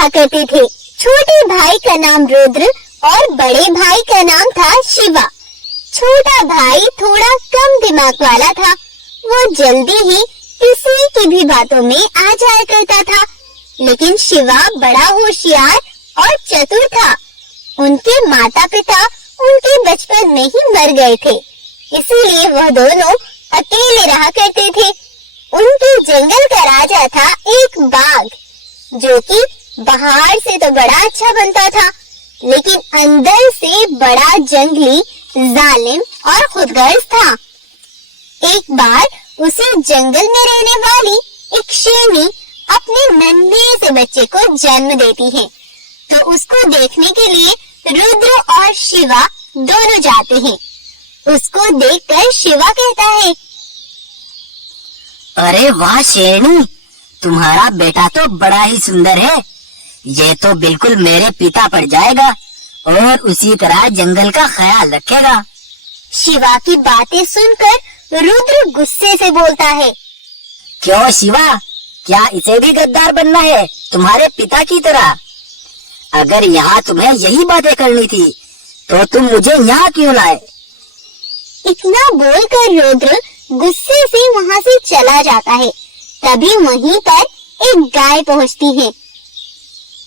रहा करते थे। छोटे भाई का नाम रुद्र और बड़े भाई का नाम था शिवा। छोटा भाई थोड़ा कम दिमाग वाला था। वो जल्दी ही किसी की भी बातों में आ जाया करता था, लेकिन शिवा बड़ा होशियार और चतुर था। उनके माता पिता उनके बचपन में ही मर गए थे, इसीलिए वह दोनों अकेले रहा करते थे। उनके जंगल का राजा था एक बाघ, जो कि बाहर से तो बड़ा अच्छा बनता था, लेकिन अंदर से बड़ा जंगली, जालिम और खुदगर्ज था। एक बार उसे जंगल में रहने वाली एक शेरनी अपने नन्हे से बच्चे को जन्म देती है, तो उसको देखने के लिए रुद्र और शिवा दोनों जाते हैं। उसको देखकर शिवा कहता है, अरे वाह शेरनी, तुम्हारा बेटा तो बड़ा ही सुंदर है। ये तो बिल्कुल मेरे पिता पर जाएगा और उसी तरह जंगल का ख्याल रखेगा। शिवा की बातें सुनकर रुद्र गुस्से से बोलता है, क्यों शिवा, क्या इसे भी गद्दार बनना है तुम्हारे पिता की तरह? अगर यहाँ तुम्हें यही बातें करनी थी तो तुम मुझे यहाँ क्यों लाए? इतना बोलकर रुद्र गुस्से से वहाँ से चला जाता है। तभी वहीं पर एक गाय पहुँचती है।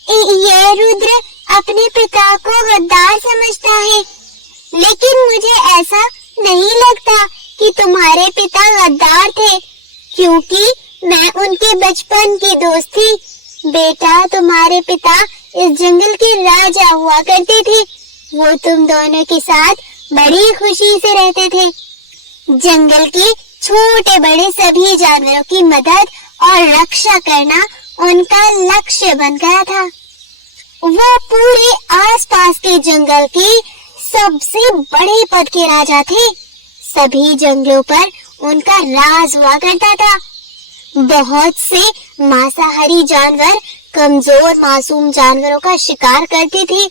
ये रुद्र अपने पिता को गद्दार समझता है, लेकिन मुझे ऐसा नहीं लगता कि तुम्हारे पिता गद्दार थे, क्योंकि मैं उनके बचपन की दोस्त थी। बेटा, तुम्हारे पिता इस जंगल के राजा हुआ करते थे। वो तुम दोनों के साथ बड़ी खुशी से रहते थे। जंगल के छोटे बड़े सभी जानवरों की मदद और रक्षा करना उनका लक्ष्य बन गया था। वो पूरे आसपास के जंगल के सबसे बड़े पद के राजा थे। सभी जंगलों पर उनका राज हुआ करता था। बहुत से मांसाहारी जानवर कमजोर मासूम जानवरों का शिकार करते थे,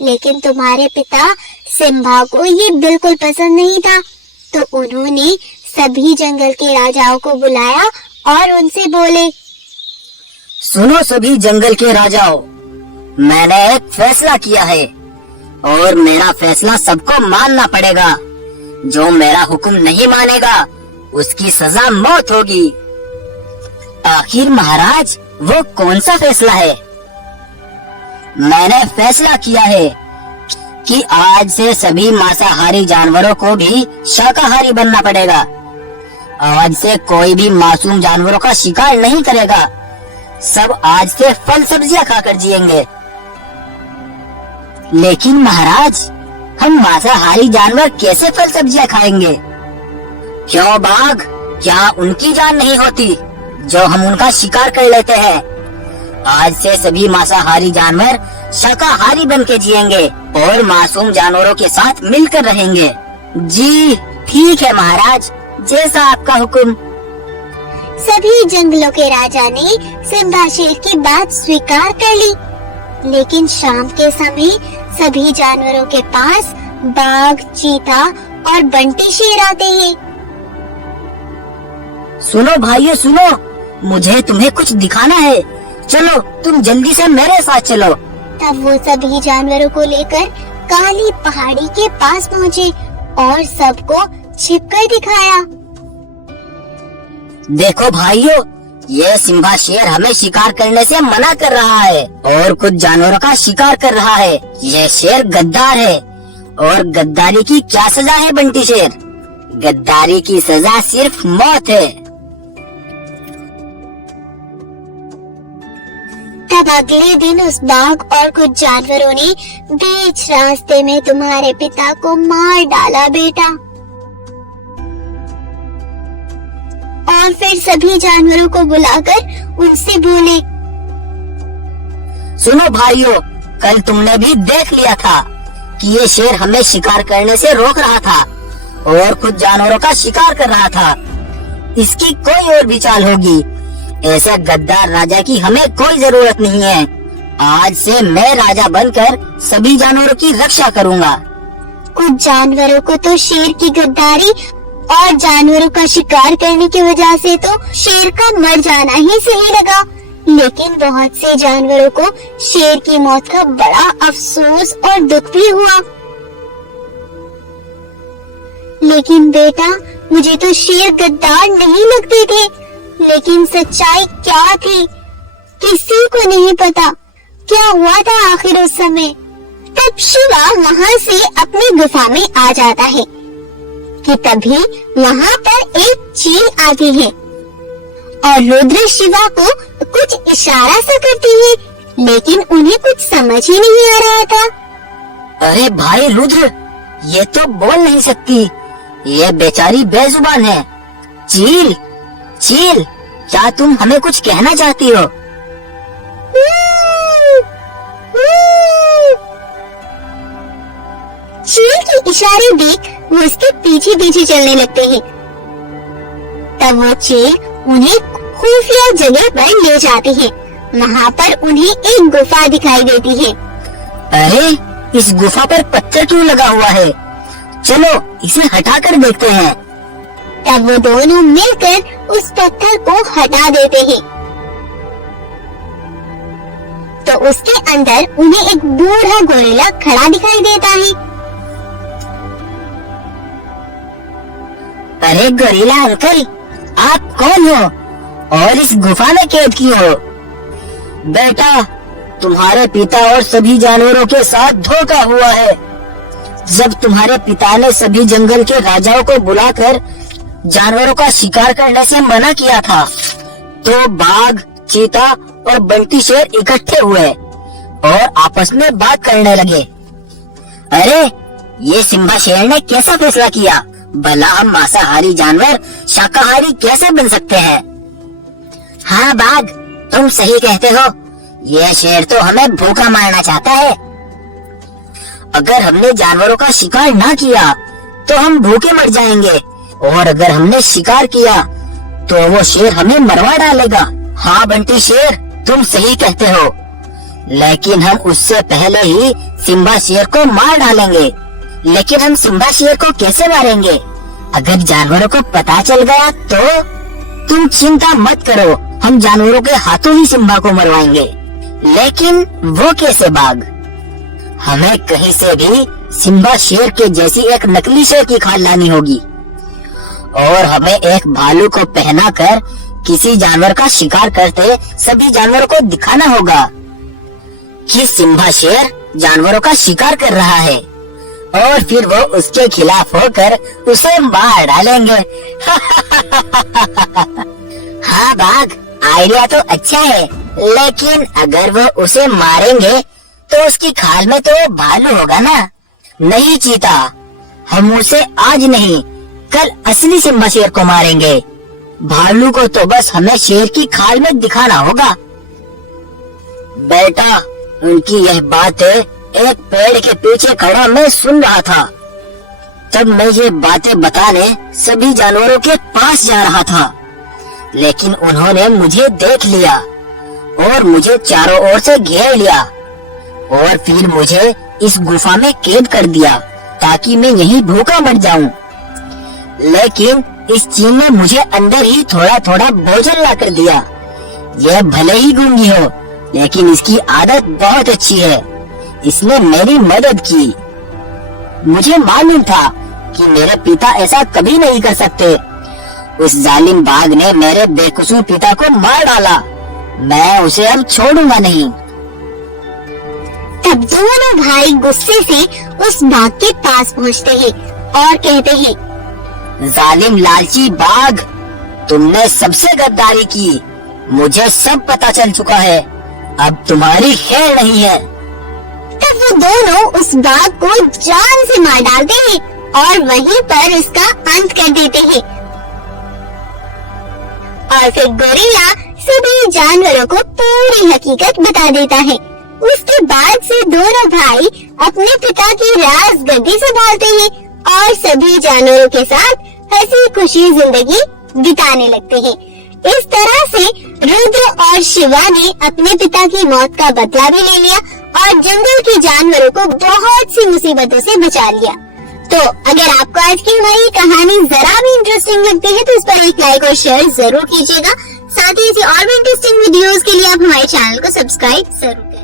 लेकिन तुम्हारे पिता सिम्बा को ये बिल्कुल पसंद नहीं था। तो उन्होंने सभी जंगल के राजाओं को बुलाया और उनसे बोले, सुनो सभी जंगल के राजाओं, मैंने एक फैसला किया है और मेरा फैसला सबको मानना पड़ेगा। जो मेरा हुक्म नहीं मानेगा उसकी सजा मौत होगी। आखिर महाराज, वो कौन सा फैसला है? मैंने फैसला किया है कि आज से सभी मांसाहारी जानवरों को भी शाकाहारी बनना पड़ेगा। आज से कोई भी मासूम जानवरों का शिकार नहीं करेगा। सब आज से फल सब्जियां खाकर जिएंगे। लेकिन महाराज, हम मांसाहारी जानवर कैसे फल सब्जियां खाएंगे? क्यों बाघ, क्या उनकी जान नहीं होती जो हम उनका शिकार कर लेते हैं? आज से सभी मांसाहारी जानवर शाकाहारी बन के जिएंगे और मासूम जानवरों के साथ मिलकर रहेंगे। जी ठीक है महाराज, जैसा आपका हुक्म। सभी जंगलों के राजा ने सिम्बा शेर की बात स्वीकार कर ली, लेकिन शाम के समय सभी जानवरों के पास बाघ, चीता और बंटी शेर आते हैं। सुनो भाइयों सुनो, मुझे तुम्हें कुछ दिखाना है। चलो तुम जल्दी से मेरे साथ चलो। तब वो सभी जानवरों को लेकर काली पहाड़ी के पास पहुँचे और सबको छिपकर दिखाया। देखो भाइयों, ये सिम्बा शेर हमें शिकार करने से मना कर रहा है और कुछ जानवरों का शिकार कर रहा है। ये शेर गद्दार है और गद्दारी की क्या सजा है बंटी शेर? गद्दारी की सजा सिर्फ मौत है। तब अगले दिन उस बाघ और कुछ जानवरों ने बीच रास्ते में तुम्हारे पिता को मार डाला बेटा। और फिर सभी जानवरों को बुलाकर उनसे बोले, सुनो भाइयों, कल तुमने भी देख लिया था कि ये शेर हमें शिकार करने से रोक रहा था और कुछ जानवरों का शिकार कर रहा था। इसकी कोई और भी चाल होगी। ऐसे गद्दार राजा की हमें कोई जरूरत नहीं है। आज से मैं राजा बनकर सभी जानवरों की रक्षा करूंगा। कुछ जानवरों को तो शेर की गद्दारी और जानवरों का शिकार करने की वजह से तो शेर का मर जाना ही सही लगा, लेकिन बहुत से जानवरों को शेर की मौत का बड़ा अफसोस और दुख भी हुआ। लेकिन बेटा, मुझे तो शेर गद्दार नहीं लगते थे, लेकिन सच्चाई क्या थी किसी को नहीं पता। क्या हुआ था आखिर उस समय? तब शिवा वहाँ से अपनी गुफा में आ जाता है कि तभी वहाँ पर एक चील आती है और रुद्र शिवा को कुछ इशारा सा करती है, लेकिन उन्हें कुछ समझ ही नहीं आ रहा था। अरे भाई रुद्र, ये तो बोल नहीं सकती, ये बेचारी बेजुबान है। चील, चील, क्या तुम हमें कुछ कहना चाहती हो? चील के इशारे देख वो उसके पीछे पीछे चलने लगते हैं। तब वो चील उन्हें खुफिया जगह पर ले जाती है। वहाँ पर उन्हें एक गुफा दिखाई देती है। अरे, इस गुफा पर पत्थर क्यों लगा हुआ है? चलो इसे हटाकर देखते हैं। तब वो दोनों मिलकर उस पत्थर को हटा देते हैं। तो उसके अंदर उन्हें एक बूढ़ा गोरिल्ला खड़ा दिखाई देता है। अरे गोरिल्ला अंकल, आप कौन हो और इस गुफा में कैद क्यों हो? बेटा, तुम्हारे पिता और सभी जानवरों के साथ धोखा हुआ है। जब तुम्हारे पिता ने सभी जंगल के राजाओं को बुलाकर जानवरों का शिकार करने से मना किया था, तो बाघ, चीता और बंटी शेर इकट्ठे हुए और आपस में बात करने लगे। अरे, ये सिम्बा शेर ने कैसा फैसला किया? भला हम मांसाहारी जानवर शाकाहारी कैसे बन सकते हैं? हाँ बाघ, तुम सही कहते हो। यह शेर तो हमें भूखा मारना चाहता है। अगर हमने जानवरों का शिकार ना किया तो हम भूखे मर जाएंगे, और अगर हमने शिकार किया तो वो शेर हमें मरवा डालेगा। हाँ बंटी शेर, तुम सही कहते हो, लेकिन हम उससे पहले ही सिम्बा शेर को मार डालेंगे। लेकिन हम सिम्बा शेर को कैसे मारेंगे? अगर जानवरों को पता चल गया तो? तुम चिंता मत करो, हम जानवरों के हाथों ही सिम्बा को मरवाएंगे। लेकिन वो कैसे बाघ? हमें कहीं से भी सिम्बा शेर के जैसी एक नकली शेर की खाल लानी होगी, और हमें एक भालू को पहनाकर किसी जानवर का शिकार करते सभी जानवरों को दिखाना होगा कि सिम्बा शेर जानवरों का शिकार कर रहा है, और फिर वो उसके खिलाफ होकर उसे मार डालेंगे। हाँ बाघ, आइडिया तो अच्छा है, लेकिन अगर वो उसे मारेंगे तो उसकी खाल में तो भालू होगा ना। नहीं चीता, हम उसे आज नहीं कल असली सिम्बा शेर को मारेंगे। भालू को तो बस हमें शेर की खाल में दिखाना होगा। बेटा, उनकी यह बातें एक पेड़ के पीछे खड़ा मैं सुन रहा था। तब मैं ये बातें बताने सभी जानवरों के पास जा रहा था, लेकिन उन्होंने मुझे देख लिया और मुझे चारों ओर से घेर लिया, और फिर मुझे इस गुफा में कैद कर दिया ताकि मैं यहीं भूखा मर जाऊं। लेकिन इस चील ने मुझे अंदर ही थोड़ा थोड़ा भोजन ला कर दिया। यह भले ही गूंगी हो, लेकिन इसकी आदत बहुत अच्छी है। इसने मेरी मदद की। मुझे मालूम था कि मेरे पिता ऐसा कभी नहीं कर सकते। उस जालिम बाघ ने मेरे बेकसूर पिता को मार डाला। मैं उसे अब छोड़ूंगा नहीं। तब दोनों भाई गुस्से से उस बाघ के पास पहुंचते हैं और कहते हैं, जालिम लालची बाघ, तुमने सबसे गद्दारी की। मुझे सब पता चल चुका है, अब तुम्हारी खैर नहीं है। तब वो दोनों उस बाघ को जान से मार डालते हैं और वहीं पर उसका अंत कर देते हैं। और फिर गोरिल्ला सभी जानवरों को पूरी हकीकत बता देता है। उसके बाद से दोनों भाई अपने पिता की राजगद्दी संभालते हैं और सभी जानवरों के साथ हंसी खुशी जिंदगी बिताने लगते हैं। इस तरह से रुद्र और शिवा ने अपने पिता की मौत का बदला भी ले लिया और जंगल के जानवरों को बहुत सी मुसीबतों से बचा लिया। तो अगर आपको आज की हमारी कहानी जरा भी इंटरेस्टिंग लगती है तो इस पर एक लाइक और शेयर जरूर कीजिएगा। साथ ही ऐसी और भी इंटरेस्टिंग वीडियोस के लिए आप हमारे चैनल को सब्सक्राइब जरूर करें।